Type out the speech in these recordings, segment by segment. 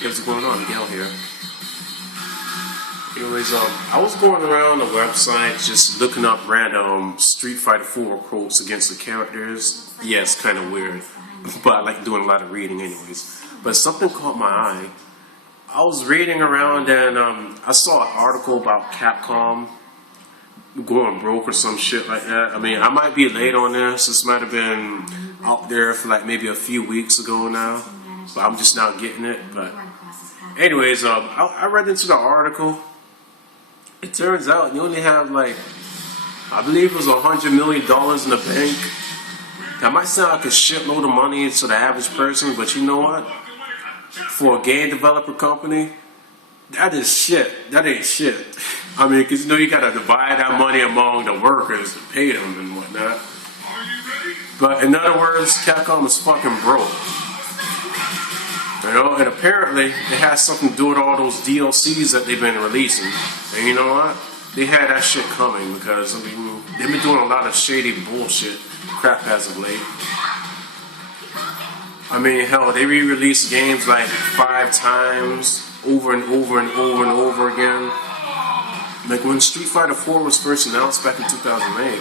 Hey, what's going on? Miguel here. Anyways, I was going around the website just looking up random Street Fighter 4 quotes against the characters. Yeah, it's kind of weird, but I like doing a lot of reading anyways. But something caught my eye. I was reading around and I saw an article about Capcom going broke or some shit like that. I mean, I might be late on this. This might have been out there for like maybe a few weeks ago now, but I'm just now getting it. But anyways, I read into the article. It turns out you only have like, I believe it was $100 million in the bank. That might sound like a shitload of money to the average person, but you know what? For a game developer company, that is shit. That ain't shit. I mean, because you know you gotta divide that money among the workers to pay them and whatnot. But in other words, Capcom is fucking broke. You know, and apparently it has something to do with all those DLCs that they've been releasing. And you know what? They had that shit coming because, I mean, they've been doing a lot of shady bullshit crap as of late. I mean, hell, they re-released games like 5 times, over and over and over and over again. Like when Street Fighter 4 was first announced back in 2008,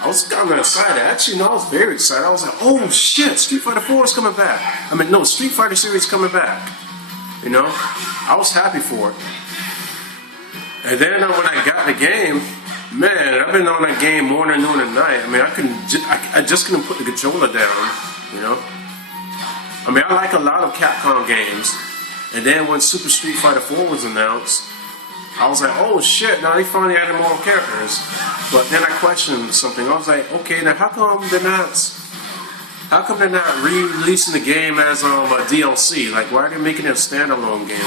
I was kind of excited. Actually, no, I was very excited. I was like, oh shit, Street Fighter 4 is coming back. I mean, no, Street Fighter series is coming back. You know? I was happy for it. And then when I got the game, man, I've been on that game morning, noon, and night. I mean, I just couldn't put the controller down, you know? I mean, I like a lot of Capcom games. And then when Super Street Fighter 4 was announced, I was like, oh shit, now they finally added more characters. But then I questioned something. I was like, okay, now how come they're not re-releasing the game as a DLC? Like, why are they making it a standalone game?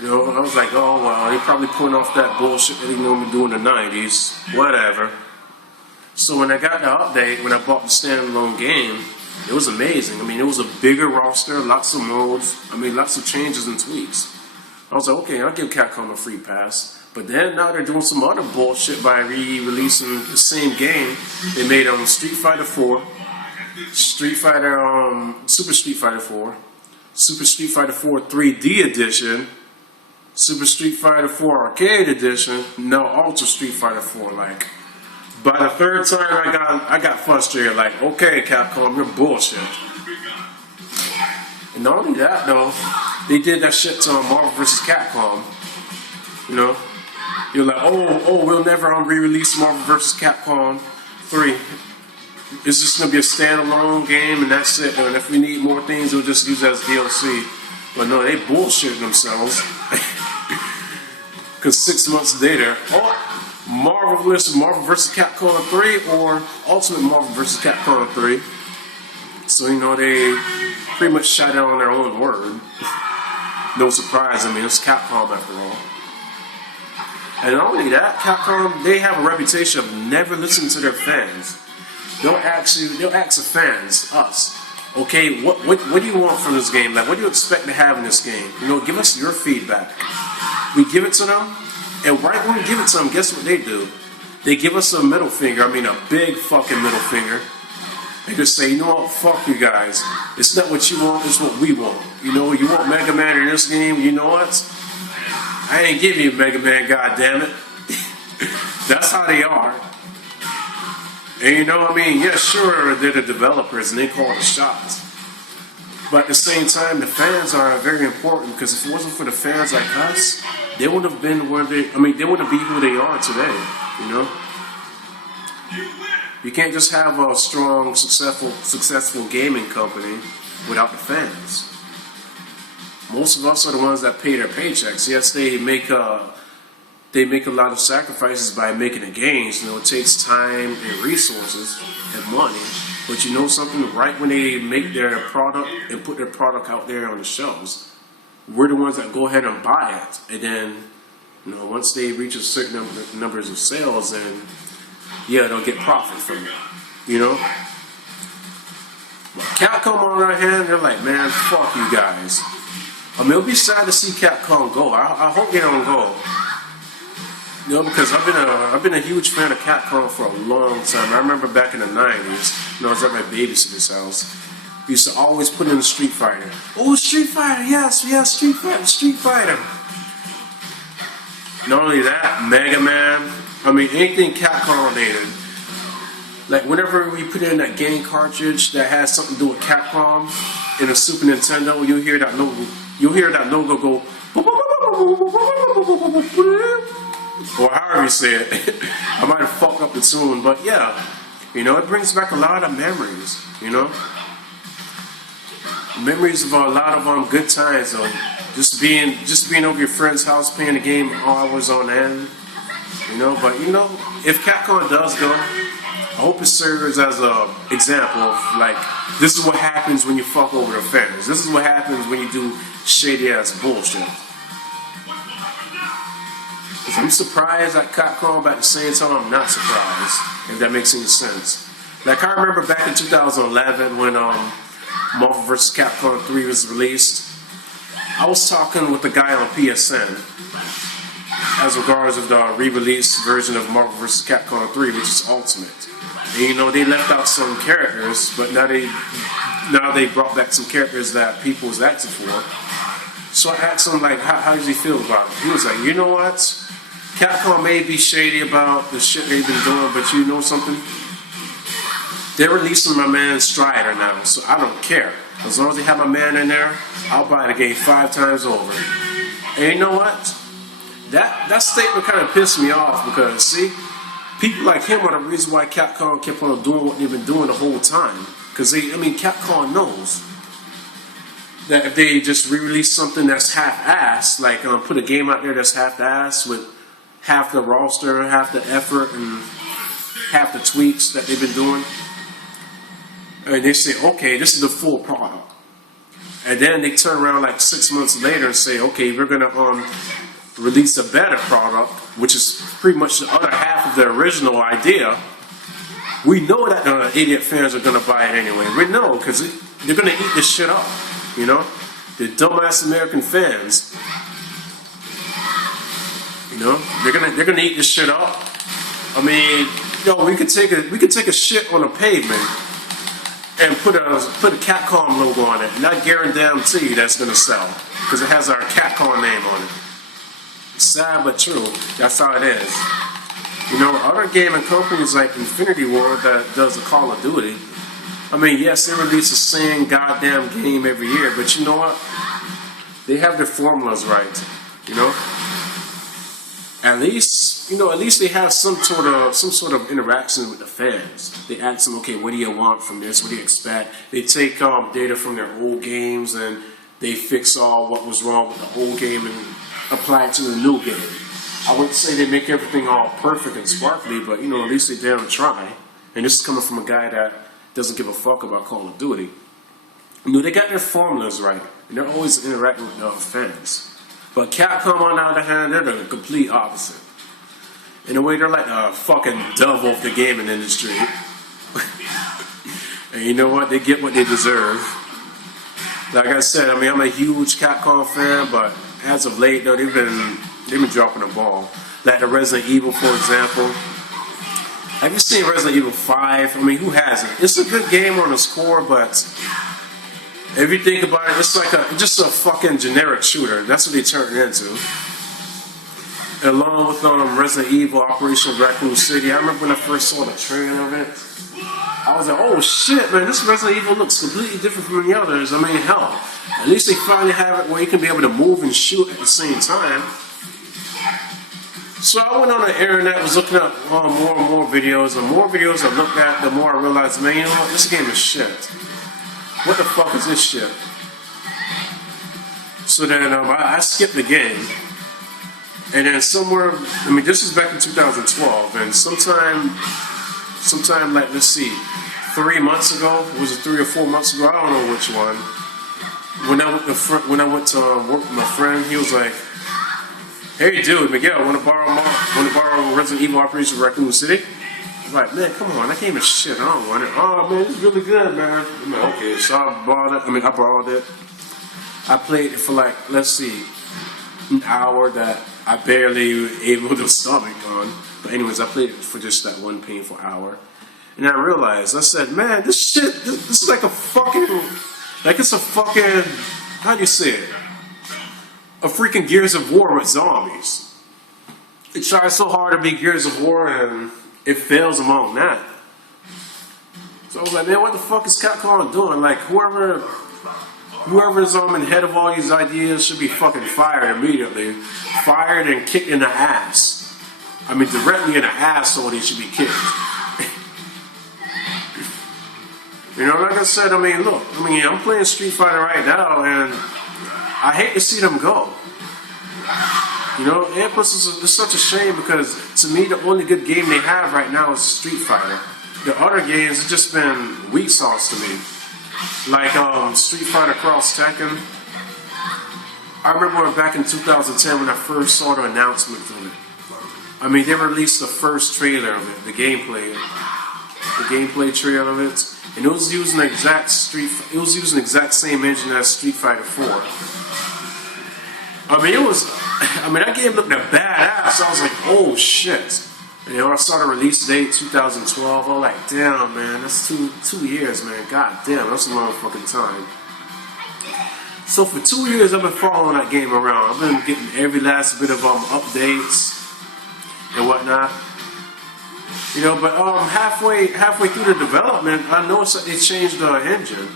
You know, I was like, oh well, they're probably pulling off that bullshit that they normally do in the 90s. Whatever. So when I got the update, when I bought the standalone game, it was amazing. I mean, it was a bigger roster, lots of modes. I mean, lots of changes and tweaks. I was like, okay, I'll give Capcom a free pass. But then now they're doing some other bullshit by re-releasing the same game. They made Street Fighter 4, Super Street Fighter 4, Super Street Fighter 4 3D Edition, Super Street Fighter 4 Arcade Edition, now Ultra Street Fighter 4. Like, by the third time I got frustrated. Like, okay, Capcom, you're bullshit. And not only that though, they did that shit to Marvel vs. Capcom. You know, you're like, oh, we'll never re-release Marvel vs. Capcom 3. It's just gonna be a standalone game, and that's it. And if we need more things, we'll just use it as DLC. But no, they bullshitting themselves. Because 6 months later, Marvel vs. Capcom 3 or Ultimate Marvel vs. Capcom 3. So, you know, they pretty much shot out on their own word. No surprise, I mean, it's Capcom after all. And not only that, Capcom, they have a reputation of never listening to their fans. They'll ask the fans, us, okay, what do you want from this game? Like, what do you expect to have in this game? You know, give us your feedback. We give it to them, and right when we give it to them, guess what they do? They give us a middle finger, I mean a big fucking middle finger. They just say, you know what, fuck you guys. It's not what you want, it's what we want. You know, you want Mega Man in this game, you know what? I ain't giving you Mega Man, goddammit. That's how they are. And you know, I mean, yeah, sure, they're the developers and they call the shots. But at the same time, the fans are very important, because if it wasn't for the fans like us, they wouldn't have been they wouldn't be who they are today, you know? You can't just have a strong, successful gaming company without the fans. Most of us are the ones that pay their paychecks. Yes, they make a lot of sacrifices by making the games. You know, it takes time and resources and money. But you know something? Right when they make their product and put their product out there on the shelves, we're the ones that go ahead and buy it. And then, you know, once they reach a certain numbers of sales, then yeah, they'll get profit from it. You know? But Capcom, on the other hand, they're like, man, fuck you guys. I mean, it'll be sad to see Capcom go. I hope they don't go. You know, because I've been a huge fan of Capcom for a long time. I remember back in the 90s, when I was at my babysitter's house, used to always put in a Street Fighter. Oh, Street Fighter, yes, yes, Street Fighter, Street Fighter. Not only that, Mega Man. I mean, anything Capcom related. Like whenever we put in that game cartridge that has something to do with Capcom in a Super Nintendo, you'll hear that logo. You'll hear that logo go, or however you say it. I might have fucked up the tune, but yeah, you know, it brings back a lot of memories. You know, memories of a lot of good times. Just being over your friend's house playing the game hours on end. You know, but you know, if Capcom does go, I hope it serves as an example of like, this is what happens when you fuck over the fans. This is what happens when you do shady ass bullshit. I'm surprised at Capcom, but at the same time I'm not surprised, if that makes any sense. Like I remember back in 2011 when Marvel vs. Capcom 3 was released, I was talking with a guy on PSN as regards of the re-release version of Marvel vs. Capcom 3, which is Ultimate. And, you know, they left out some characters, but now they brought back some characters that people was asking for. So I asked him, like, how does he feel about it? He was like, you know what? Capcom may be shady about the shit they've been doing, but you know something? They're releasing my man Strider now, so I don't care. As long as they have my man in there, I'll buy the game 5 times over. And you know what? That statement kind of pissed me off because, see, people like him are the reason why Capcom kept on doing what they've been doing the whole time. Because, Capcom knows that if they just re-release something that's half-assed, like put a game out there that's half-assed with half the roster, half the effort, and half the tweaks that they've been doing, and they say, okay, this is the full product. And then they turn around like 6 months later and say, okay, we're going to release a better product, which is pretty much the other half of the original idea. We know that the idiot fans are going to buy it anyway. We know, because they're going to eat this shit up, you know? The dumbass American fans, you know, they're gonna eat this shit up. I mean, yo, we could take a shit on a pavement and put a Capcom logo on it, and I guarantee you that's gonna sell because it has our Capcom name on it. Sad but true. That's how it is. You know, other gaming companies like Infinity Ward that does the Call of Duty. I mean, yes, they release the same goddamn game every year, but you know what? They have their formulas right. You know. At least they have some sort of interaction with the fans. They ask them, okay, what do you want from this? What do you expect? They take data from their old games and they fix all what was wrong with the old game and apply it to the new game. I wouldn't say they make everything all perfect and sparkly, but you know, at least they damn try. And this is coming from a guy that doesn't give a fuck about Call of Duty. You know, they got their formulas right, and they're always interacting with the other fans. But Capcom, on the other hand, they're the complete opposite. In a way, they're like a fucking devil of the gaming industry. And you know what? They get what they deserve. Like I said, I'm a huge Capcom fan, but as of late, though, they've been dropping the ball. Like the Resident Evil, for example. Have you seen Resident Evil 5? Who hasn't? It's a good game on the score, but if you think about it, it's like just a fucking generic shooter. That's what they turned it into. And along with Resident Evil Operation Raccoon City, I remember when I first saw the trailer of it, I was like, oh shit, man, this Resident Evil looks completely different from the others. Hell, at least they finally have it where you can be able to move and shoot at the same time. So I went on the internet, was looking at more and more videos. The more videos I looked at, the more I realized, man, you know what, this game is shit. What the fuck is this shit? So then I skipped the game. And then somewhere, this was back in 2012, and sometime like, let's see, 3 months ago, was it 3 or 4 months ago? I don't know which one. When I went to work with my friend, he was like, "Hey, dude, Miguel, want to borrow Resident Evil Operation Raccoon City?" I'm like, man, come on, that game is shit. I don't want it. Oh man, it's really good, man. I'm like, okay, so I borrowed it. I played it for like, let's see, an hour that I barely able to stomach on. But anyways, I played it for just that one painful hour. And I realized, I said, man, this shit, this is like a fucking, like it's a fucking, how do you say it? A freaking Gears of War with zombies. They try so hard to be Gears of War and it fails among that. So I was like, man, what the fuck is Capcom doing? Like, whoever's in head of all these ideas should be fucking fired immediately. Fired and kicked in the ass. I mean, directly in the asshole, they should be kicked. You know, like I said, I mean, look, I'm playing Street Fighter right now, and I hate to see them go. You know, and plus it's such a shame because to me the only good game they have right now is Street Fighter. The other games have just been weak sauce to me. Like Street Fighter Cross Tekken. I remember back in 2010 when I first saw the announcement of it. I mean, they released the first trailer of it, the gameplay trailer of it, and it was using the exact same engine as Street Fighter 4. That game looked badass. So I was like, oh shit. And when I saw the release date, 2012, I was like, damn, man, that's two years, man. God damn, that's a long fucking time. So for 2 years, I've been following that game around. I've been getting every last bit of updates and whatnot. You know, but halfway through the development, I noticed that they changed the engine.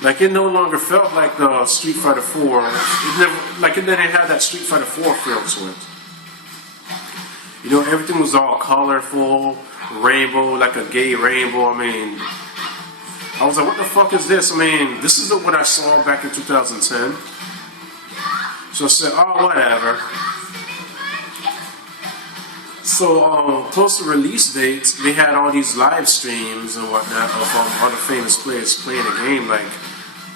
Like, it no longer felt like the Street Fighter 4. It didn't have that Street Fighter 4 feel to it. You know, everything was all colorful, rainbow, like a gay rainbow. I mean, I was like, what the fuck is this? I mean, this isn't what I saw back in 2010. So I said, oh, whatever. So, close to release dates, they had all these live streams and whatnot of other famous players playing the game. Like,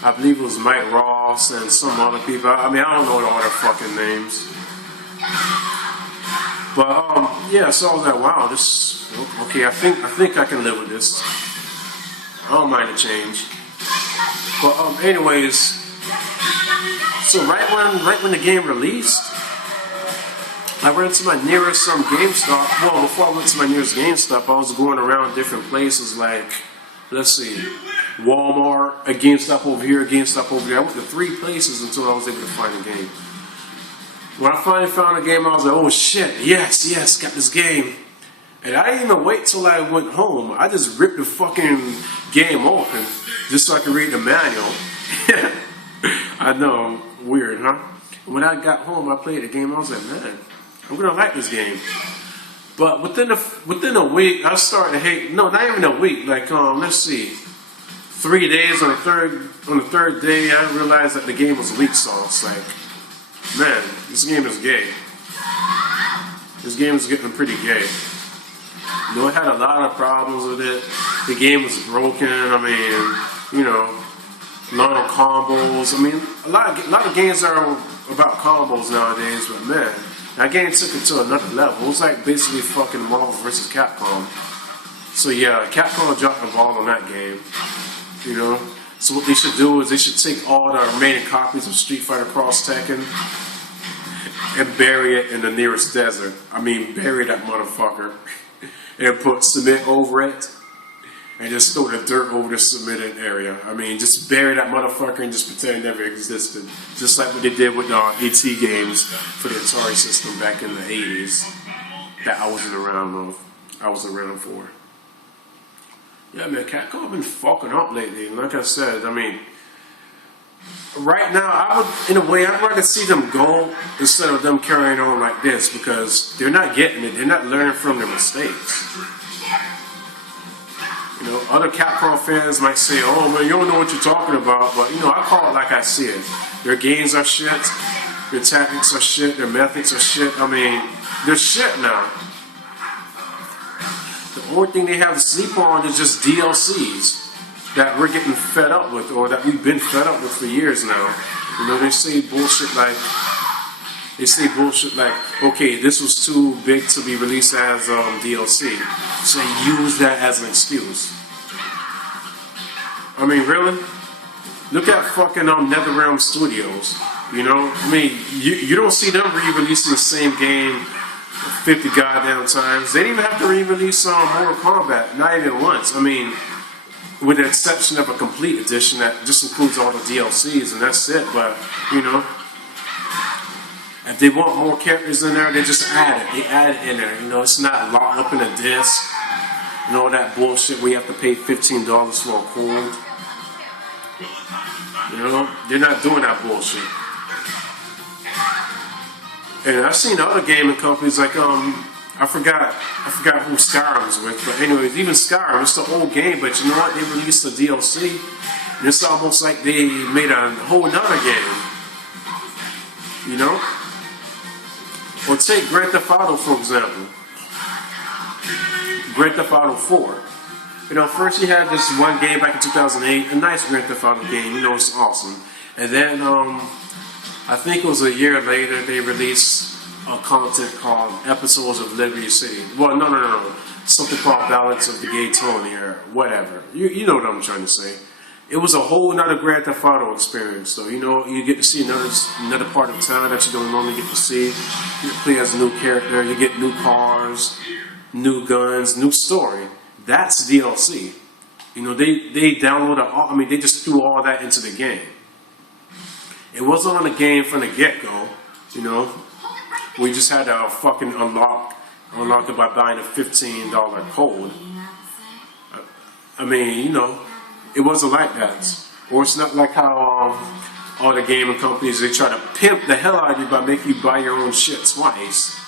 I believe it was Mike Ross and some other people. I mean, I don't know all their fucking names. But, yeah, so I was like, wow, okay, I think I can live with this. I don't mind the change. But, anyways, so right when the game released, I went to my nearest GameStop. Well, before I went to my nearest GameStop, I was going around different places like, let's see, Walmart, a GameStop over here, a GameStop over there. I went to 3 places until I was able to find a game. When I finally found a game, I was like, oh shit, yes, got this game. And I didn't even wait till I went home. I just ripped the fucking game open just so I could read the manual. I know, weird, huh? When I got home, I played the game. I was like, man, I'm gonna like this game. But within a week, I started to hate. No, not even a week. Like, let's see, 3 days on the third day, I realized that the game was weak sauce. Like, man, this game is gay. This game is getting pretty gay. You know, it had a lot of problems with it. The game was broken. I mean, you know, a lot of combos. I mean, a lot of games are about combos nowadays, but man, that game took it to another level. It was like basically fucking Marvel vs. Capcom. So yeah, Capcom dropped the ball on that game. You know? So what they should do is they should take all the remaining copies of Street Fighter Cross Tekken and bury it in the nearest desert. I mean, bury that motherfucker. And put cement over it. And just throw the dirt over the cemented area. I mean, just bury that motherfucker and just pretend it never existed. Just like what they did with the ET games for the Atari system back in the 80s. That I wasn't around of. I was around for. Yeah, man, Capcom been fucking up lately. And like I said, I mean, right now, I'd rather see them go instead of them carrying on like this because they're not getting it. They're not learning from their mistakes. You know, other Capcom fans might say, oh man, you don't know what you're talking about, but you know, I call it like I see it. Their games are shit, their tactics are shit, their methods are shit. I mean, they're shit now. The only thing they have to sleep on is just DLCs that we're getting fed up with, or that we've been fed up with for years now. You know, they say bullshit like, okay, this was too big to be released as DLC. So they use that as an excuse. I mean, really? Look at fucking NetherRealm Studios. You know, I mean, you don't see them re-releasing the same game 50 goddamn times. They didn't even have to re-release Mortal Kombat, not even once. I mean, with the exception of a complete edition that just includes all the DLCs and that's it. But you know, if they want more characters in there, they just add it. They add it in there. You know, it's not locked up in a disc and all that bullshit where you have to pay $15 for a code. You know, they're not doing that bullshit. And I've seen other gaming companies like I forgot who Skyrim's with, but anyways, even Skyrim, it's an old game, but you know what? They released a DLC, and it's almost like they made a whole nother game. You know? Or take Grand Theft Auto for example. Grand Theft Auto 4. You know, first you had this one game back in 2008, a nice Grand Theft Auto game, you know, it's awesome. And then I think it was a year later they released a content called Episodes of Liberty City. Well, no. Something called Ballads of the Gay Tony or whatever. You know what I'm trying to say. It was a whole nother Grand Theft Auto experience though. You know, you get to see another part of town that you don't normally get to see. You play as a new character, you get new cars, new guns, new story. That's DLC. You know, they downloaded all, I mean, they just threw all that into the game. It wasn't on the game from the get-go, you know. We just had to fucking unlock it by buying a $15 code. I mean, you know, it wasn't like that. Or it's not like how all the gaming companies, they try to pimp the hell out of you by making you buy your own shit twice.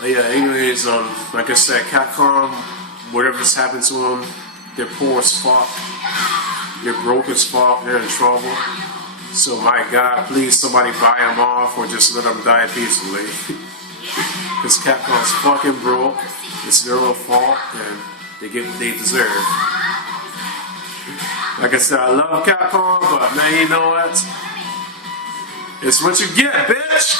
But yeah, anyways, like I said, Capcom, whatever's happened to them, they're poor as fuck. They're broke as fuck. They're in trouble. So my God, please somebody buy them off or just let them die peacefully. Because Capcom's fucking broke. It's their own fault and they get what they deserve. Like I said, I love Capcom, but man, you know what? It's what you get, bitch!